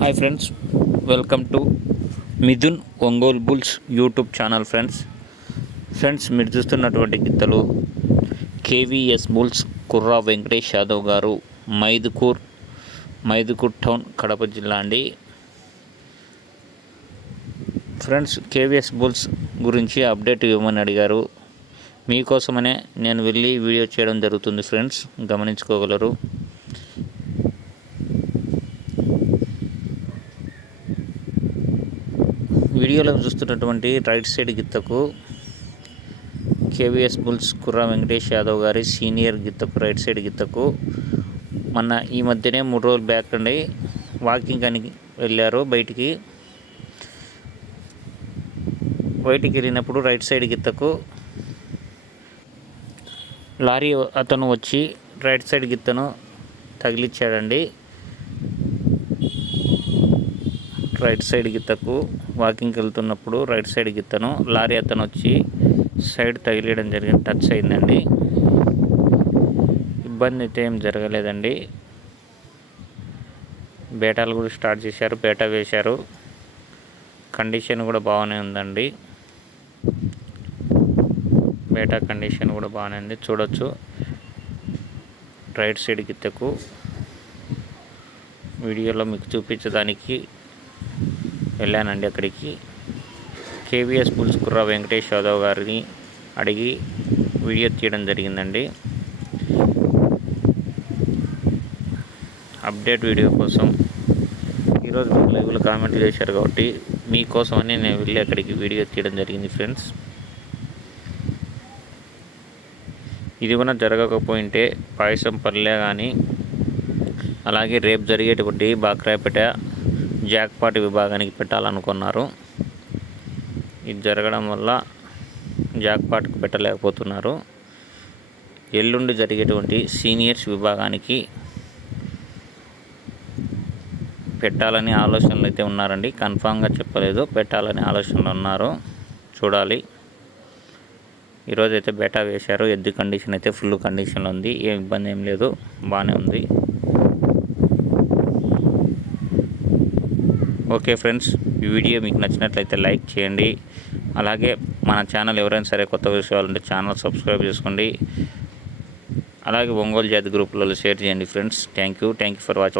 Hi friends welcome to Mithun Ongole bulls YouTube channel friends friends మీరు చూస్తున్నటువంటి గిత్తలు KVS bulls Kurra Venkatesh Yadav గారు Mydukur Mydukur town Kadapa జిల్లా అండి. ఫ్రెండ్స్ కేవీఎస్ బుల్స్ గురించి అప్డేట్ ఇవ్వమని అడిగారు. మీకోసమనే నేను వెళ్ళి వీడియో చేయడం జరుగుతుంది ఫ్రెండ్స్ గమనించుకోగలరు. వీడియోలో చూస్తున్నటువంటి రైట్ సైడ్ గిత్తకు కేవీఎస్ బుల్స్ కుర్రా వెంకటేష్ యాదవ్ గారి సీనియర్ గిత్తకు రైట్ సైడ్ గిత్తకు. మొన్న ఈ మధ్యనే మూడు రోజులు బ్యాక్ అండి. వాకింగ్ అని వెళ్ళారు బయటికి. బయటికి వెళ్ళినప్పుడు రైట్ సైడ్ గిత్తకు లారీ అతను వచ్చి రైట్ సైడ్ గిత్తను తగిలిచ్చాడండి. రైట్ సైడ్ గిత్తకు వాకింగ్కి వెళ్తున్నప్పుడు రైట్ సైడ్ గిత్తను లారీ అతను వచ్చి సైడ్ తగిలేయడం జరిగింది టచ్ అయిందండి. ఇబ్బంది అయితే ఏం జరగలేదండి. బేటాలు కూడా స్టార్ట్ చేశారు బేటా వేశారు. కండిషన్ కూడా బాగానే ఉందండి. బేటా కండిషన్ కూడా బాగానే ఉంది చూడొచ్చు. రైట్ సైడ్ గిత్తకు వీడియోలో మీకు చూపించడానికి వెళ్ళానండి అక్కడికి. కేవీఎస్ పుల్స్ కుర్రా వెంకటేష్ యాదవ్ గారిని అడిగి వీడియో తీయడం జరిగిందండి. అప్డేట్ వీడియో కోసం. ఈరోజు మీరు లైవ్లో కామెంట్ చేశారు కాబట్టి మీకోసమని నేను వెళ్ళి అక్కడికి వీడియో తీయడం జరిగింది ఫ్రెండ్స్. ఇది కూడా జరగకపోయింటే పాయసం పర్లే కానీ అలాగే రేపు జరిగేటువంటి బాక్రాయపేట జాక్పాట్ విభాగానికి పెట్టాలనుకున్నారు. ఇది జరగడం వల్ల జాక్పాట్కి పెట్టలేకపోతున్నారు. ఎల్లుండి జరిగేటువంటి సీనియర్స్ విభాగానికి పెట్టాలని ఆలోచనలు అయితే ఉన్నారండి. కన్ఫామ్గా చెప్పలేదు. పెట్టాలని ఆలోచనలు ఉన్నారు. చూడాలి. ఈరోజు అయితే బేటా వేశారు. ఎద్దు కండిషన్ అయితే ఫుల్ కండిషన్లో ఉంది. ఏం ఇబ్బంది ఏం లేదు. బాగానే ఉంది. ఓకే ఫ్రెండ్స్ ఈ వీడియో మీకు నచ్చినట్లయితే లైక్ చేయండి. అలాగే మన ఛానల్ ఎవరైనా సరే కొత్త విషయాలు ఉంటే ఛానల్ సబ్స్క్రైబ్ చేసుకోండి. అలాగే ఒంగోలు జాతి గ్రూపులలో షేర్ చేయండి friends. Thank you. Thank you for watching